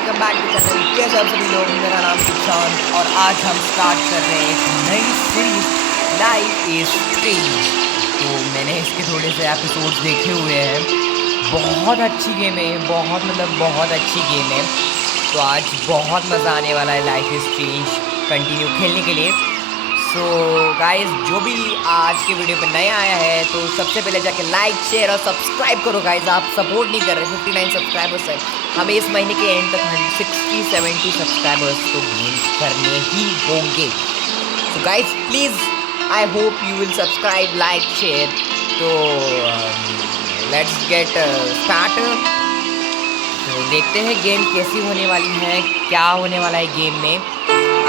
Welcome back to channel. कैसे आप सभी लोग? मेरा नाम सुशांत और आज हम स्टार्ट कर रहे हैं एक नई सीरीज लाइफ इज स्ट्रेंज। तो मैंने इसके थोड़े से एपिसोड्स देखे हुए हैं। बहुत अच्छी गेम है, बहुत अच्छी गेम है। तो आज बहुत मज़ा आने वाला है लाइफ इज स्ट्रेंज कंटिन्यू खेलने के लिए। सो गाइस, जो भी आज के वीडियो पे नया आया है तो सबसे पहले जाके लाइक शेयर और सब्सक्राइब करो गाइस। आप सपोर्ट नहीं कर रहे। 59 सब्सक्राइबर्स है, हमें इस महीने के एंड तक 60-70 सब्सक्राइबर्स तो गेन करने ही होंगे। So guys please, I hope you will subscribe, like, share. तो लेट्स गेट स्टार्ट। तो देखते हैं गेम कैसी होने वाली है, क्या होने वाला है गेम में।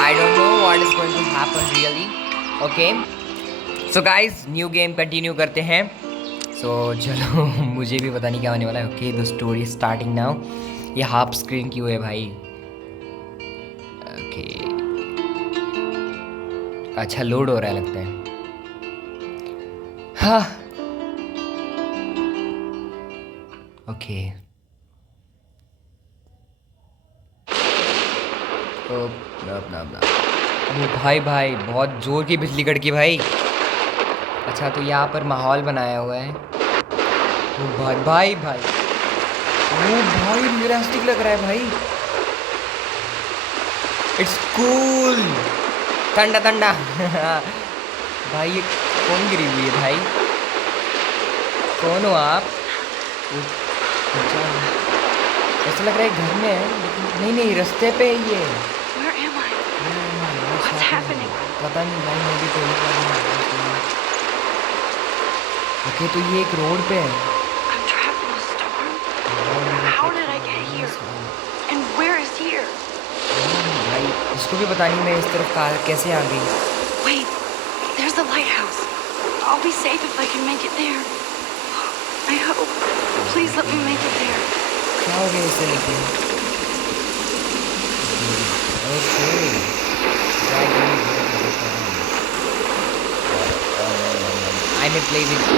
I don't know what is going to happen really. Okay. So guys, new game continue करते हैं। So चलो मुझे भी पता नहीं क्या होने वाला है। Okay, the story is starting now. ये हाफ स्क्रीन क्यों है भाई? Okay. अच्छा लोड हो रहा है लगता है। हाँ। Okay. वो भाई बहुत जोर की बिजली कड़की भाई। अच्छा तो यहाँ पर माहौल बनाया हुआ है। वो भाई वो भाई रियलिस्टिक लग रहा है भाई। It's cool. ठंडा भाई ये कौन गिरी हुई है भाई? कौन हो आप? ऐसा लग रहा है घर में है, लेकिन नहीं रास्ते पे है ये। पता नहीं भाई, मैं भी कोई ओके। तो ये एक रोड पे है। भाई इसको भी पता नहीं मैं इस तरफ कार कैसे आ गई। Wait, there's the lighthouse. I'll be safe if I can make it there. I hope. Please let me make it there. क्या हो गया इसे लेके? Okay. I may play with you.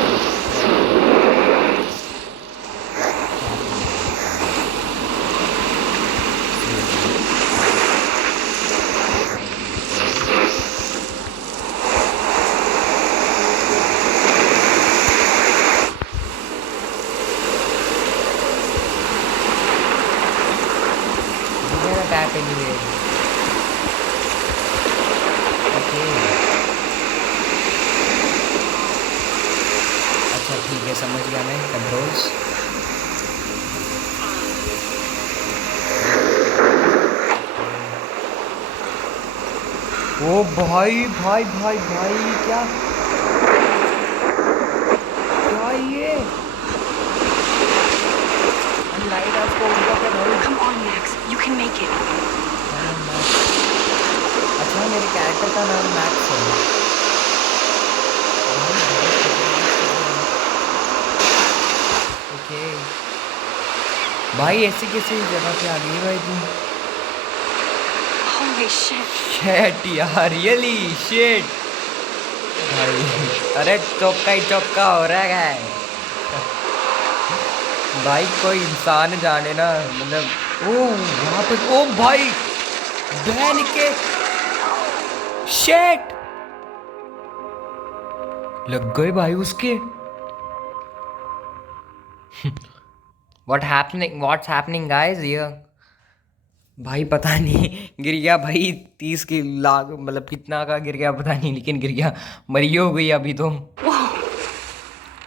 We're gonna tap anyway. Okay. अच्छा ठीक है, समझ गया मैं कंट्रोल्स। ओ भाई क्या ये लाइट आपको उल्टा कर रहा है। Come on, Max. You can make it. अच्छा मेरे कैरेक्टर का नाम मैक्स है। ओके भाई, ऐसी कैसी जगह पे आ गई भाई तुम? Holy shit. शिट यार, रियली शिट भाई। अरे चौका ही चौका हो रहा है भाई। कोई इंसान जाने ना, मतलब ओ वहाँ पे ओ भाई बहन के शिट लग गए भाई उसके। What's happening guys here? भाई पता नहीं गिर गया भाई। 30 की लाख मतलब कितना का गिर गया पता नहीं, लेकिन गिर गया। मरी हो गई अभी तो।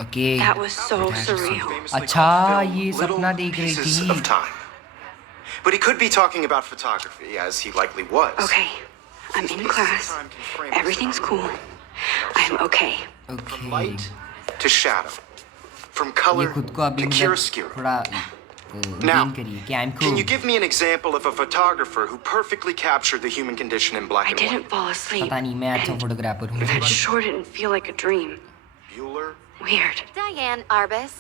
Okay That was so surreal. अच्छा ये सपना देख रही थी। But he could be talking about photography, as he likely was. Okay, I'm in class. Everything's cool. I'm okay. From light to shadow, from color to chiaroscuro. Now, can you give me an example of a photographer who perfectly captured the human condition in black and white? I didn't fall asleep. पता नहीं, मैं अच्छा photographer हूँ। That sure didn't feel like a dream. Bueller? Weird. Diane Arbus.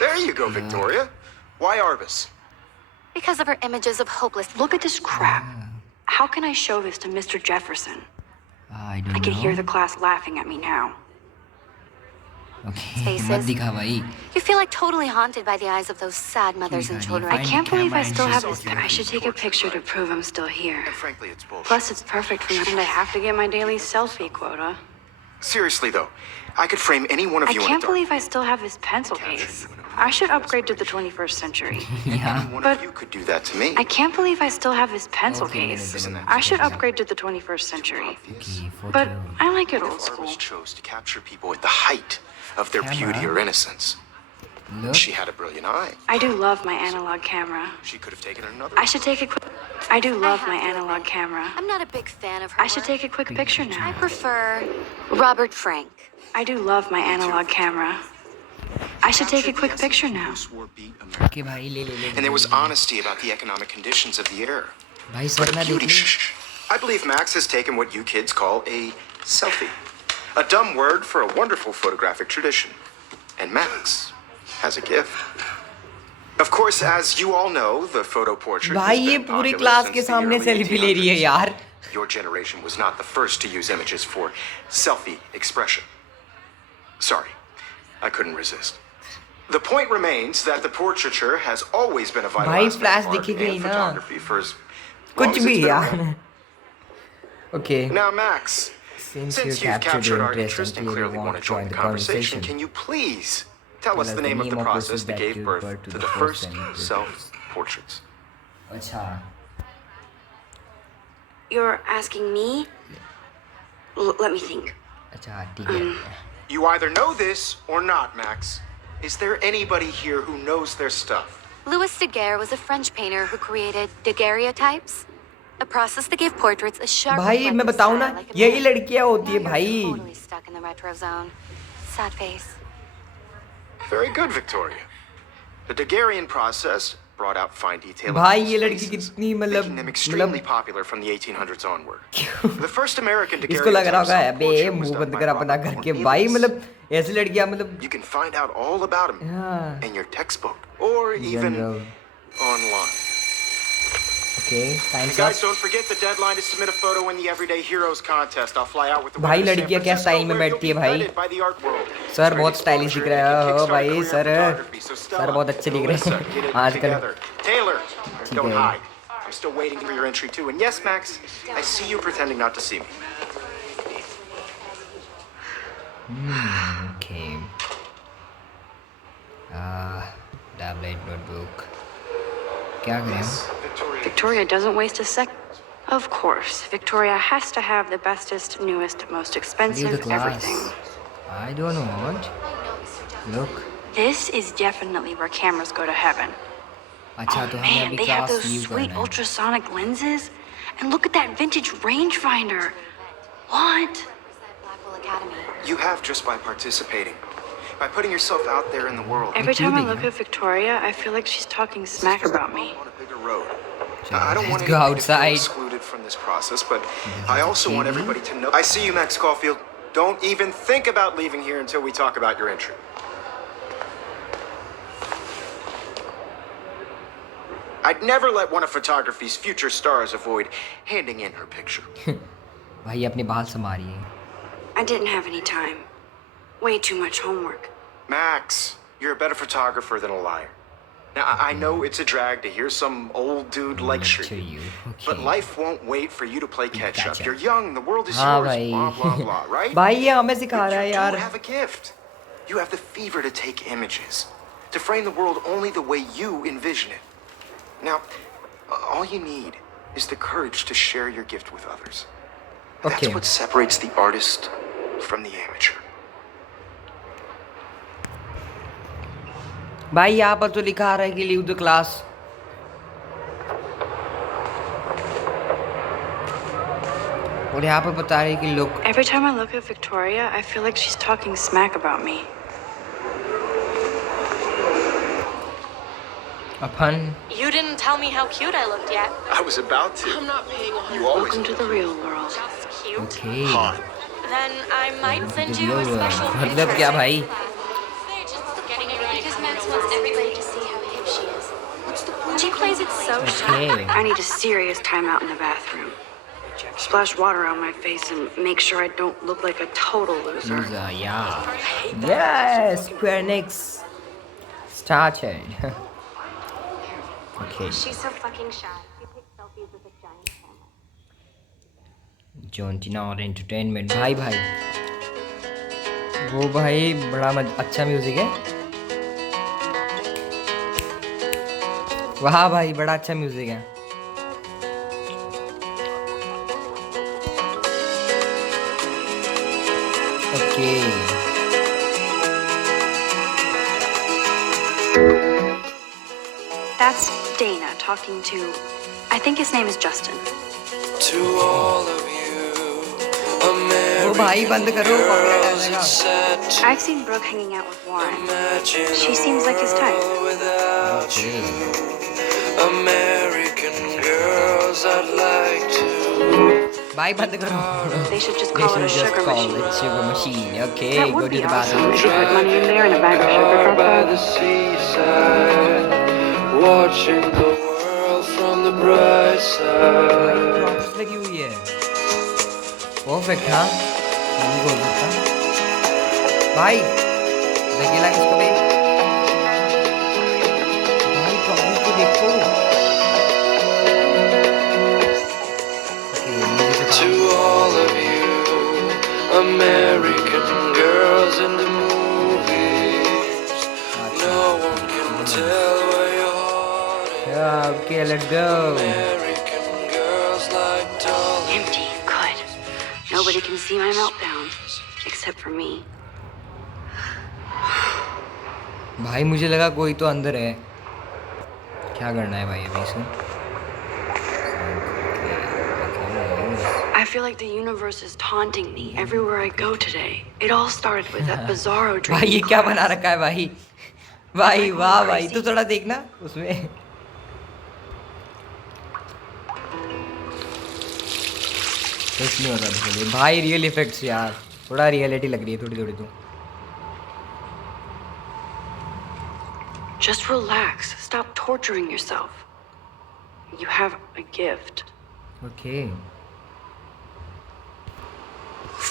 There you go, Victoria. Why Arbus? Because of her images of hopeless. Look at this crap. How can I show this to Mr. Jefferson? I don't know. I can hear the class laughing at me now. Okay, मत दिखा भाई. You feel like totally haunted by the eyes of those sad mothers and children. I can't believe I still have this. I should take a picture to prove I'm still here. And frankly, it's bullshit. Plus, it's perfect for me, and I have to get my daily selfie quota. Seriously, though, I could frame any one of I you in a can't dark. believe I still have this pencil case. I should upgrade to the 21st century. Yeah. Any one But of you could do that to me. I can't believe I still have this pencil Okay, case. Isn't that I should upgrade to the 21st century. Okay, But photo. I like it old If school. artists chose to capture people at the height of their Camera. beauty or innocence, Look. she had a brilliant eye. I do love my analog camera. She could have taken another. I should take a quick. I do love I my have to analog admit, camera. I'm not a big fan of her I should work. take a quick picture I now. prefer Robert Frank. I do love my analog camera. I should take a quick picture now. Okay भाई ले ले ले. And there was honesty about the economic conditions of the era. भाई But sir a ना beauty. देख ले. Shh. I believe Max has taken what you kids call a selfie. A dumb word for a wonderful photographic tradition. And Max has a gift. Of course, as you all know, the photo portrait भाई has ये been पूरी popular class since के the सामने early selfie ले रही है 1800s. यार. Your generation was not the first to use images for selfie expression. Sorry, I couldn't resist. The point remains that the portraiture has always been a vital भाई aspect flash of art दिखेगी and ना. photography for as long कुछ as भी it's been यार. around. Okay. Now, Max, Since since you you've captured captured your our interest interest and and clearly clearly want to join the conversation, conversation, can you please tell us the name of the process that gave birth to the first self-portraits? अच्छा. You're asking me? Let me think. अच्छा ठीक है. You either know this or not, Max. Is there anybody here who knows their stuff? Louis Daguerre was a French painter who created daguerreotypes, a process that gave portraits a sharp भाई मैं reflective बताऊं ना style like a यही mirror. लड़कियां होती Now है you're भाई. totally stuck in the retro zone. Sad face. Very good, Victoria. The Daguerrean process brought out fine detail. भाई of ये these लड़की faces, कितनी मतलब making them extremely मतलब popular from the 1800s onward. The first American इसको लग रहा होगा daguerreotype अबे self-portrait was मुंह done बंद by कर अपना Robert घर के Louis भाई Davis. मतलब ऐसी लड़कियां मतलब You can find out all about them Yeah. in your textbook or even General. online. Okay, And time's up. guys, don't forget the deadline to submit a photo in the Everyday Heroes contest. I'll fly out with the भाई winner to San लड़कियां क्या Francisco, style में where you'll बैठती है be भाई. vetted by the art world. Sir Great बहुत stylish दिख exposure, रहे you can हो kickstart a भाई career in sir. photography. So sir Stella, बहुत अच्छे दिख रहे Melissa, हैं get it आजकल. together. Taylor, ठीक don't है. hide. I'm still waiting for your entry too. And yes, Max, I see you pretending not to see me. Okay. Tablet notebook. क्या करें? Victoria doesn't waste a sec. Of course, Victoria has to have the bestest, newest, most Leave the expensive class. everything. I don't know what. Look. This is definitely where cameras go to heaven. अच्छा तो Oh हमें man, अभी they have class those leave sweet करना है. ultrasonic lenses. And look at that vintage rangefinder. What? Blackwell Academy. You have just by participating, by putting yourself out there in the world. Every time I Including, look at Victoria, I feel like she's talking smack about me. On a bigger road. Now, I don't want Let's go anybody to feel outside. excluded from this process, but I also want everybody to know. I see you, Max Caulfield. Don't even think about leaving here until we talk about your entry. I'd never let one of photography's future stars avoid handing in her picture. भाई अपने बाल संभालिए. I didn't have any time. Way too much homework. Max, you're a better photographer than a liar. Now, I know it's a drag to hear some old dude lecture Lecture you, you, okay. but life won't wait for you to play catch up. Gotcha. You're young, the world is हाँ yours, भाई. blah, blah, blah, right? भाई ये हमें सिखा But रहा है you यार. do have a gift. You have the fever to take images, to frame the world only the way you envision it. Now, all you need is the courage to share your gift with others. Okay. That's what separates the artist from the amateur. भाई यहाँ पर तो लिखा आ रहा है कि leave the class. और यहाँ पर बता रही है कि look. Every time I look at Victoria, I feel like she's talking smack about me. Upon. You didn't tell me how cute I looked yet. I was about to. I'm not paying a You always Welcome to the real world. Just cute. Okay. hot. Then I might send The you a real world. special मतलब picture. क्या भाई? Getting it ready. Because Max wants everybody to see how hip she is. She plays it so Okay. sharp. I need a serious timeout in the bathroom. Splash water on my face and make sure I don't look like a total loser. Maza, yeah. Yes, Square Enix started. Okay. She's so fucking shy. She takes selfies with a giant camera. जोंटिना और entertainment भाई भाई वो भाई बड़ा अच्छा music है वाह भाई बड़ा अच्छा म्यूजिक है okay That's Dana talking to, I think his name is Justin. To all of you, वो भाई बंद करो I've seen Brooke hanging out with Warren. She seems like his type. without you, American girls, I'd like to. भाई बंद करो They should just They call it should a just sugar call machine. it sugar machine. Okay, That go would to be the awesome bathroom. if you put money in there and a bag of sugar By dropped the out. seaside, watching the world from the bright side. Props लगी हुई है perfect हाँ नहीं बोल सकता भाई लगेगा किसको भाई भाई प्रॉब्लम तो देखो ओके मुझे तो To all of you, American girls in the movies, no one can tell where your heart is. yeah okay let's go American girls like dolly. Empty. Good. Nobody can see my meltdown. Except for me. भाई मुझे लगा कोई तो अंदर है क्या करना है भाई अभी इसको I feel like the universe is taunting me everywhere I go today. It all started with that bizarro dream. भाई ये क्या बना रखा है भाई भाई वाह भाई तो थोड़ा देखना उसमें कुछ नहीं होता इसके भाई रियल इफेक्ट्स यार थोड़ा रियलिटी लग रही है थोड़ी थोड़ी तो Just relax. Stop torturing yourself. You have a gift. Okay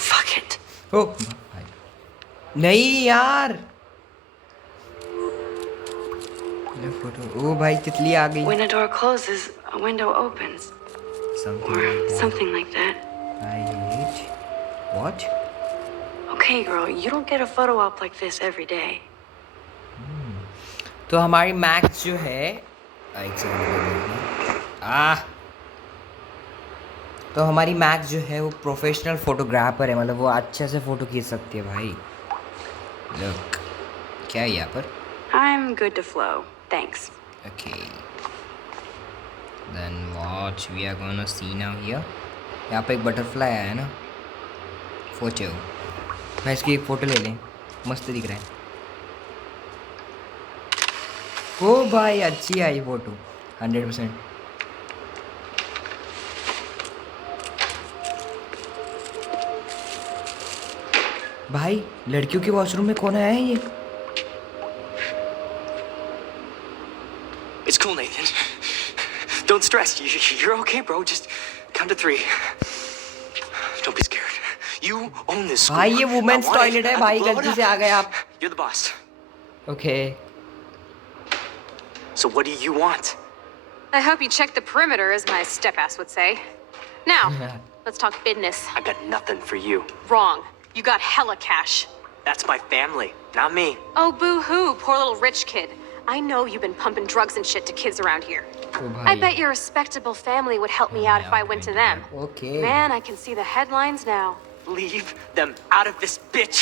Fuck it. ओ भाई नहीं यार ये फोटो ओ भाई तितली आ गई When a door closes, a window opens. something Or like that. something like that. I hate what Okay, girl, you don't get a photo op like this every day. तो हमारी max जो है एक second तो हमारी max जो है वो प्रोफेशनल फोटोग्राफर है मतलब वो अच्छे से फोटो खींच सकती है भाई लुक क्या है यहाँ पर I'm good to flow. Thanks. Okay then what we are gonna see now here यहाँ पे एक बटरफ्लाई आया है ना फोटो मैं इसकी एक फ़ोटो ले लें मस्त दिख रहा है ओ भाई अच्छी आई फोटो 100% भाई लड़कियों के वॉशरूम में कौन आया है ये It's cool, Nathan. Don't stress. You're okay, bro. Just count to 3. Don't be scared. You own this school. भाई ये I women's want it. Toilet है I भाई can blow it गलती up. से आ गए आप You're the boss. Okay So what do you want? I hope you checked the perimeter, as my step-ass would say. Now, let's talk business. I got nothing for you. Wrong. You got hella cash. That's my family, not me. Oh, boo-hoo, poor little rich kid. I know you've been pumping drugs and shit to kids around here. Oh I भाई bet your respectable family would help me out if I went to them. Okay Man, I can see the headlines now. Leave them out of this bitch.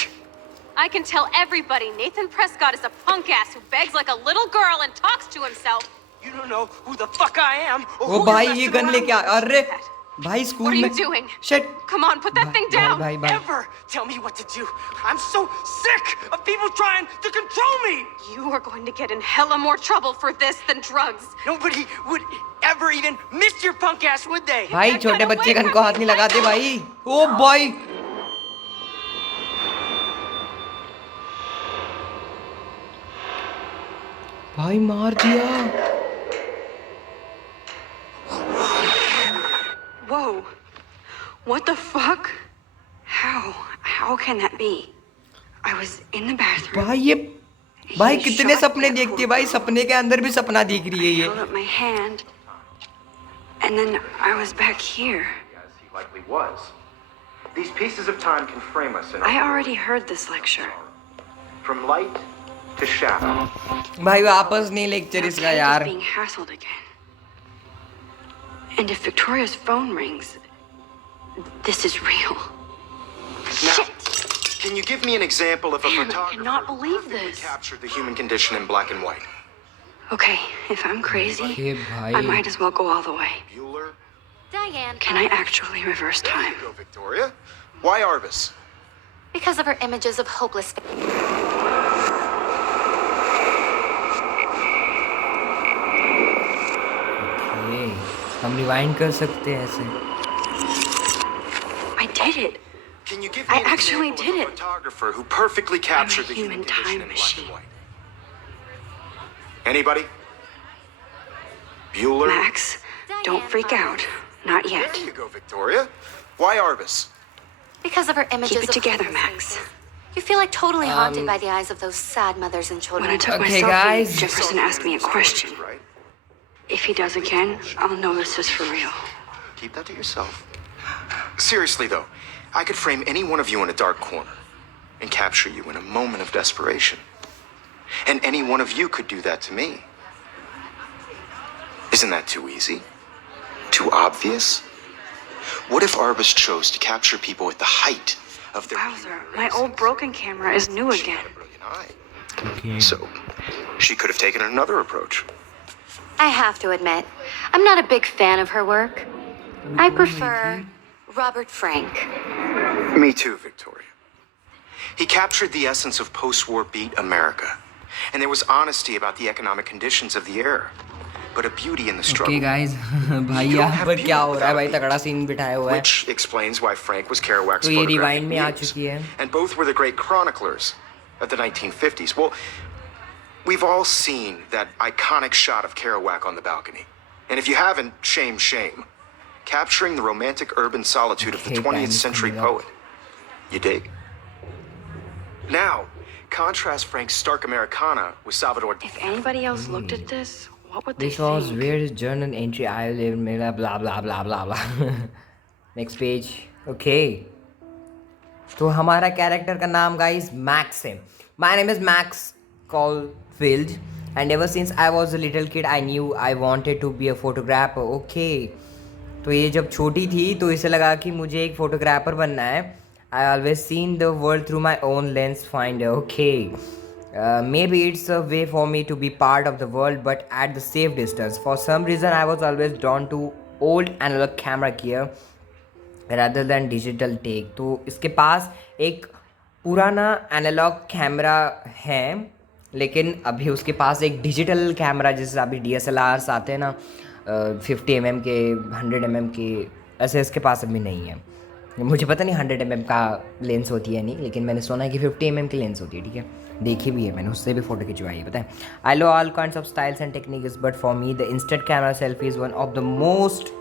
I can tell everybody Nathan Prescott is a punk ass who begs like a little girl and talks to himself. You don't know who the fuck I am or oh who भाई you're ये messing gun around लेके आ अरे भाई What school are you में doing? Shit Come on, put that thing down. भाई with. Ever tell me what to do. I'm so sick of people trying to control me. You are going to get in hella more trouble for this than drugs. Nobody would ever even miss your punk ass, would they? भाई That छोटे got बच्चे away gun को from हाथ me. नहीं लगाते भाई ओ भाई भाई मार दिया Whoa. What the fuck? How can that be? I was in the bathroom. भाई कितने सपने देखती है भाई, सपने के अंदर भी सपना देख रही है I ये. held up my hand, and then I was back here. As he likely was. These pieces of time can frame us in I our already heard this lecture. from light to shadow. भाई वापस नहीं lecture Now इसका Kate is यार. being hassled again. And if Victoria's phone rings, this is real. Now, Shit! can you give me an example of a Man, I photographer cannot who believe perfectly this. captured the human condition in black and white? Okay, if I'm crazy, Okay, I bhai. might as well go all the way. Bueller? Diane. Can I actually reverse There time? you go, Victoria. Why Arvis? Because of her images of hopeless. Okay, हम rewind कर सकते हैं ऐसे. I did it. Can you give I me an actually example did of a it. photographer who perfectly captured the human human condition time in black machine. and white? Anybody? Bueller? Max, don't freak out. Not yet. There you go, Victoria. Why Arvis? Because of her images Keep it of together, hopeless Max. faces. You feel like totally haunted by the eyes of those sad mothers and When I children. took my Okay, selfie, guys. Jefferson asked me a question. Right? If he does again, I'll know this is for real. Keep that to yourself. Seriously, though, I could frame any one of you in a dark corner and capture you in a moment of desperation. And any one of you could do that to me. Isn't that too easy? Too obvious? What if Arbus chose to capture people at the height of their... Wowzer, my old broken camera is new She again. had a brilliant eye. Okay. So, she could have taken another approach. I have to admit, I'm not a big fan of her work. I prefer Robert Frank. Me too, Victoria. He captured the essence of post-war beat America. And there was honesty about the economic conditions of the era. But a beauty in the struggle. Okay guys, भाई यहाँ पर क्या हो रहा है भाई, तगड़ा scene बिठाया हुआ है. Which explains why Frank was Kerouac's तो ये photographic rewind में आ muse. चुकी है. And both were the great chroniclers of the 1950s. Well, we've all seen that iconic shot of Kerouac on the balcony. And if you haven't, shame, shame. Capturing the romantic urban solitude of the Okay, 20th time's century coming up. poet. You dig? Now, contrast Frank's stark Americana with Salvador. If anybody else looked at this, what would they This was think? where his journal entry I live blah blah blah blah blah blah. Next page. Okay. तो हमारा character का नाम guys max है. My name is Max Caulfield and ever since I was a little kid I knew I wanted to be a photographer. Okay. तो ये जब छोटी थी तो इसे लगा कि मुझे एक फोटोग्राफर बनना है. I always seen the world through my own lens finder. Okay. Maybe it's a way for me to be part of the world but at the safe distance. For some reason I was always drawn to old analog camera gear rather than digital take. तो इसके पास एक पुराना analogue camera है लेकिन अभी उसके पास एक digital camera जैसे अभी DSLRs आते हैं ना 50 mm के 100 mm के, ऐसे इसके पास अभी नहीं है. मुझे पता नहीं 100 mm का लेंस होती है नहीं, लेकिन मैंने सुना है कि 50 mm की लेंस होती है. ठीक है, देखी भी है मैंने, उससे भी फ़ोटो खिंचवाई है. पता है, I love all kinds of styles and techniques but for me the instant camera selfie is one of the most.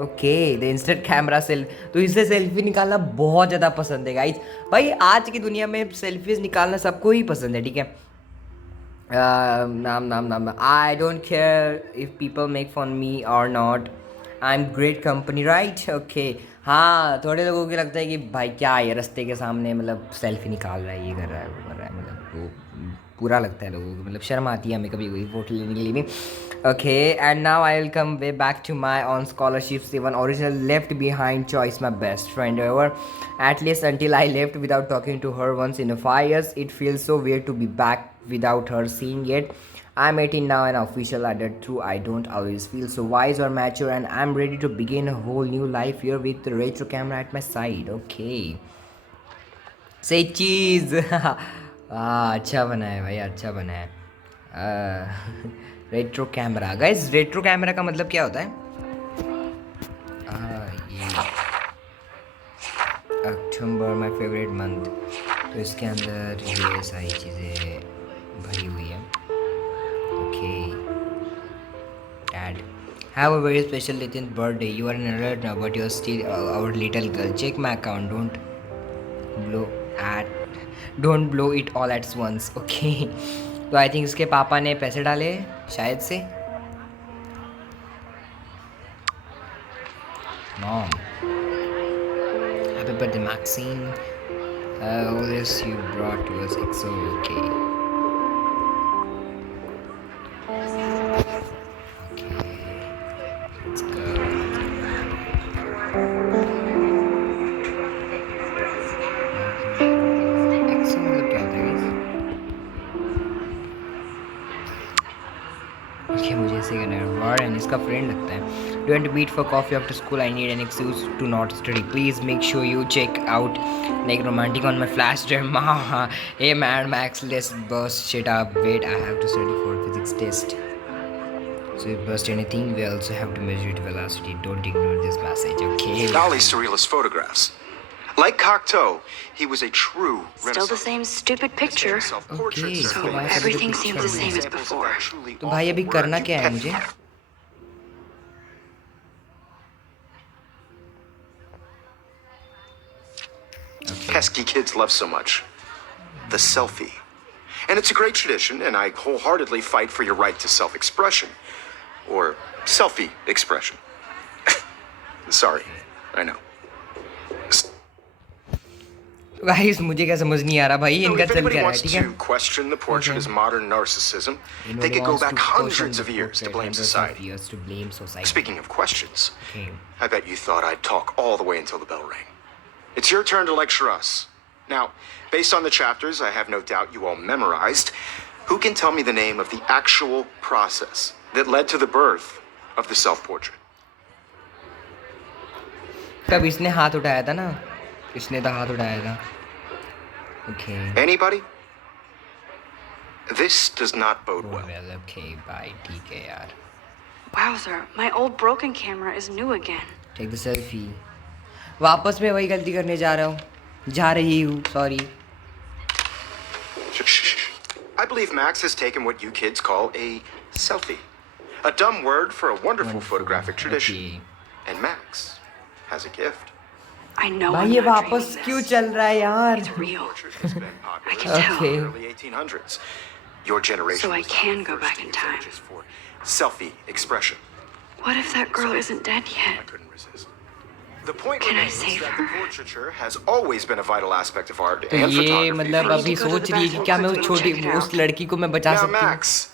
Okay, the instant camera तो इससे सेल्फी निकालना बहुत ज़्यादा पसंद है गाइज. भाई आज की दुनिया में सेल्फीज निकालना सबको ही पसंद है. ठीक है, नाम I don't care if people make fun me और not, I am great company right. Okay, हाँ थोड़े लोगों को लगता है कि भाई क्या है रास्ते के सामने मतलब सेल्फी निकाल रहा है, ये कर रहा है वो कर रहा है, मतलब वो पूरा लगता है लोगों को, मतलब शर्म आती है हमें कभी कोई फोटो लेने के लिए भी. Okay, and now I will come way back to my on scholarship even original left behind choice my best friend ever, at least until I left without talking to her once in 5 years. It feels so weird to be back without her seeing it. I'm 18 now and official adult too. I don't always feel so wise or mature and I'm ready to begin a whole new life here with the retro camera at my side. Okay. Say cheese. अच्छा बना है भाई, अच्छा बना है. Retro camera guys, retro camera का मतलब क्या होता है? ये अक्टूबर माई फेवरेट मंथ, तो इसके अंदर ये सारी चीज़ें भरी हुई है. Okay dad, Have a very special 18th birthday. You are an adult now, but you're still our little girl. Check my account. blow at don't blow it all at once. Okay. तो I think इसके पापा ने पैसे डाले शायद से. Mom. Happy birthday, Maxine. All this you brought to us. It's so okay. Let's go. Okay, मुझे ऐसे करना है. Warren इसका फ्रेंड लगता है. Do you want to meet for coffee after school? I need an excuse to not study. Please make sure you check out like romantic on my flash drive. Hey man, Max, let's burst shit up. Wait, I have to study for physics test. So if burst anything, we also have to measure its velocity. Don't ignore this message, okay? Dolly surrealist photographs. Like Cocteau, he was a true Still the same stupid picture. Okay, So everything seems the same as before. तो भाई अभी करना क्या है मुझे? Pesky kids love so much. The selfie. And it's a great tradition, and I wholeheartedly fight for your right to self-expression. Or selfie expression. Sorry, I know. Guys मुझे क्या समझ नहीं आ रहा भाई इनका If चल anybody क्या रहा है wants ठीक है to question the portrait as modern narcissism, they could go back hundreds of years to blame society. Speaking of questions, Okay. I bet you thought I'd talk all the way until the bell rang. It's your turn to lecture us. Now, based on the chapters I have no doubt you all memorized, who can tell me the name of the actual process that led to the birth of the self-portrait? तब इसने हाथ उठाया था ना इसने तो हाथ उठाया था. Okay. Anybody? This does not bode well. Well, okay, bye. ठीक है यार. Wowzer, my old broken camera is new again. Take the selfie. वापस मैं वही गलती करने जा रही हूँ. Sorry. I believe Max has taken what you kids call a selfie. A dumb word for a wonderful photographic tradition. Okay. And Max has a gift. I know भाई I'm ये not वापस dreaming क्यों this. चल रहा है यार? It's real. Portrait has been popular I can tell. since the early 1800s. Your generation So I was not can the go first back to in use time. images for selfie expression. What if that girl isn't dead I yet? couldn't resist. The point Can I remains save that her? the portraiture has always been a vital aspect of art तो and ये photography. मतलब I need अभी to go to सोच the रही है कि bathroom क्या मैं उस quickly छोटी and check it उस out. लड़की को मैं बचा Now, सकती हूँ. Max,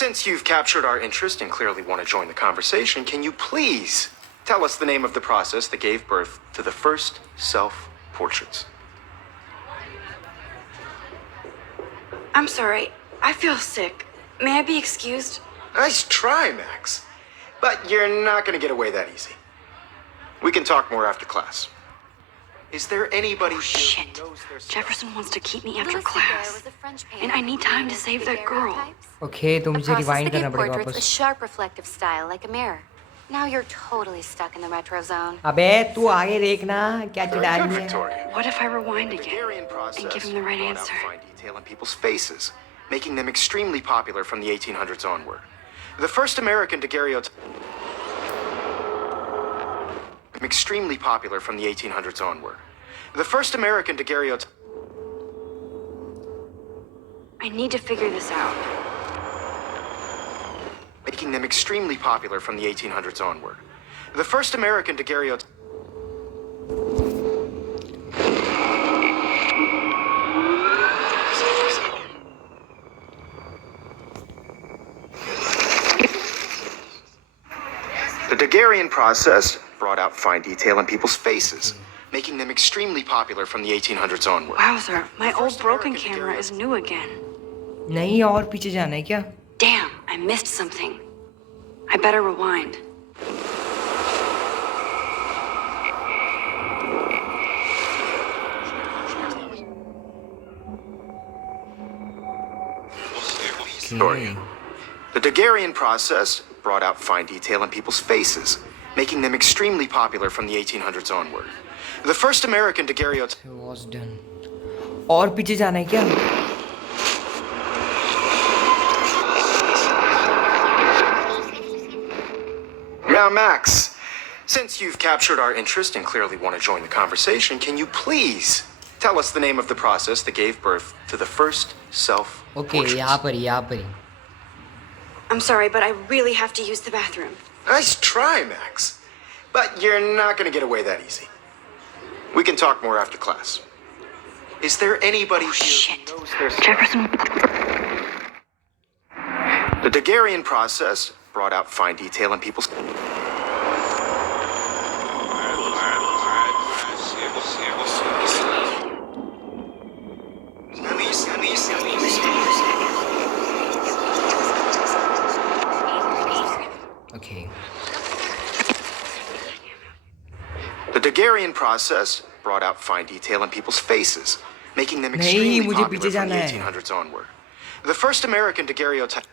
since you've captured our interest and clearly want to join the conversation, can you please tell us the name of the process that gave birth to the first self-portraits? I'm sorry. I feel sick. May I be excused? Nice try, Max. But you're not going to get away that easy. We can talk more after class. Is there anybody Oh, here shit. who knows their stuff? Jefferson wants to keep me after Louis class. was a French And I painter need who time to used save that girl. daguerreotypes. Okay, तो A मुझे process rewind that करना gave पड़ेगा portraits a वापस. sharp reflective style like a mirror. Now you're totally stuck in the retro zone. अबे तू आगे देखना क्या Very चिढ़ा good, रही है. Victoria. What if I rewind The again Hungarian process and give him the right brought out answer? fine detail in people's faces, making them extremely popular from the 1800s onward. The first American daguerreotype extremely popular from the 1800s onward. The first American daguerreotype. I need to figure this out. Making them extremely popular from the 1800s onward. The first American daguerreotype. The daguerrean process brought out fine detail in people's faces, making them extremely popular from the 1800s onward. Wowzer, my old broken camera is new again. नहीं और पीछे जाना है क्या? Damn, I missed something. I better rewind. Story. The daguerrean process brought out fine detail in people's faces, making them extremely popular from the 1800s onward. The first American daguerreotype. Was done. और पीछे जाना है क्या? Now, Max, since you've captured our interest and clearly want to join the conversation, can you please tell us the name of the process that gave birth to the first self-portraits? यहाँ पर ही I'm sorry, but I really have to use the bathroom. Nice try, Max. But you're not going to get away that easy. We can talk more after class. Is there anybody here who knows their stuff? Jefferson. The Daguerrean process brought out fine detail in people's... Okay. The Daguerrean process brought out fine detail in people's faces, making them नहीं, extremely मुझे popular पीछे from the जाना है। 1800s onward. The first American daguerreotype...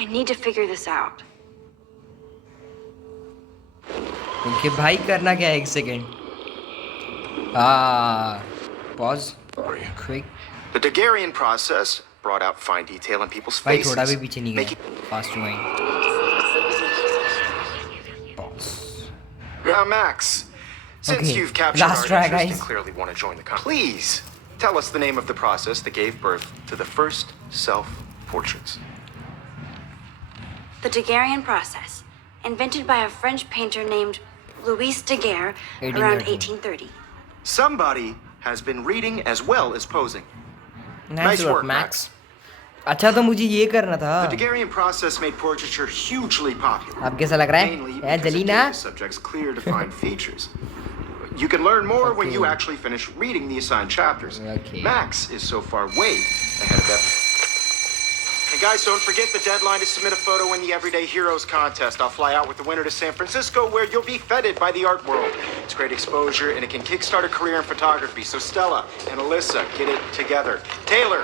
I need to figure this out. उनके भाई करना क्या है? एक second pause quick The Daguerrean process brought out fine detail in people's भाई faces. थोड़ा भी पीछे नहीं making- गया फास्ट हुआ pause Now, Max, since Okay, you've captured last our try, interest guys. and clearly want to join the please tell us the name of the process that gave birth to the first self-portraits. The Daguerrean process, invented by a French painter named Louis Daguerre around 1830. Somebody has been reading as well as posing. Nice work work, max अच्छा तो मुझे ये करना था The Daguerrean process made portraiture hugely popular. अब कैसा लग रहा Mainly है because जली it ना gave the subjects clear defined features. You can learn more when you Okay. actually finish reading the assigned chapters. Okay. Max is so far way ahead of everyone. And guys, don't forget the deadline to submit a photo in the Everyday Heroes contest. I'll fly out with the winner to San Francisco, where you'll be feted by the art world. It's great exposure, and it can kickstart a career in photography. So Stella and Alyssa, get it together. Taylor,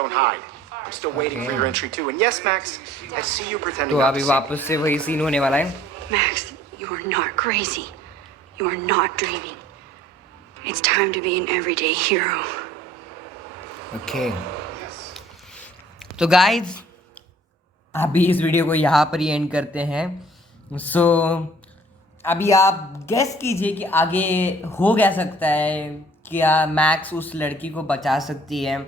don't hide. I'm still waiting for your entry too. And yes, Max, I see you pretending तो not अभी to see me. वापस से वही scene होने वाला है Max, you are not crazy. You are not dreaming. It's time to be an everyday hero. Okay तो guys अभी इस वीडियो को यहाँ पर ही एंड करते हैं सो अभी आप गेस कीजिए कि आगे हो क्या सकता है क्या मैक्स उस लड़की को बचा सकती है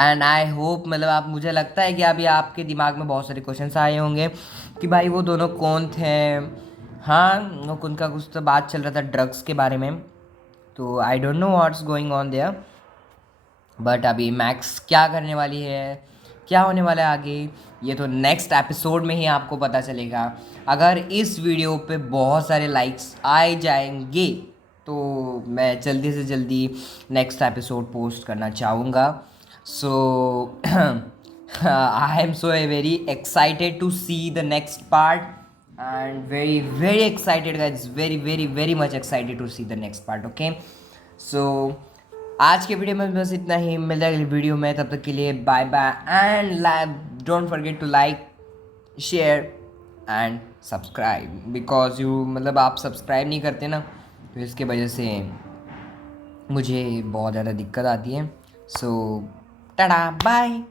एंड आई होप मतलब आप मुझे लगता है कि अभी आपके दिमाग में बहुत सारे क्वेश्चंस आए होंगे कि भाई वो दोनों कौन थे हाँ उनका कुछ तो बात चल रहा था ड्रग्स के बारे में तो I don't know what's going on their but अभी मैक्स क्या करने वाली है क्या होने वाला है आगे ये तो नेक्स्ट एपिसोड में ही आपको पता चलेगा अगर इस वीडियो पे बहुत सारे लाइक्स आए जाएंगे तो मैं जल्दी से जल्दी नेक्स्ट एपिसोड पोस्ट करना चाहूँगा so I am so very excited to see the next part and very excited guys very much excited to see the next part okay so आज के वीडियो में बस इतना ही मिलता है वीडियो में तब तक के लिए bye bye and don't forget to like share and subscribe because you मतलब आप सब्सक्राइब नहीं करते ना तो इसके वजह से मुझे बहुत ज़्यादा दिक्कत आती है सो टाटा बाय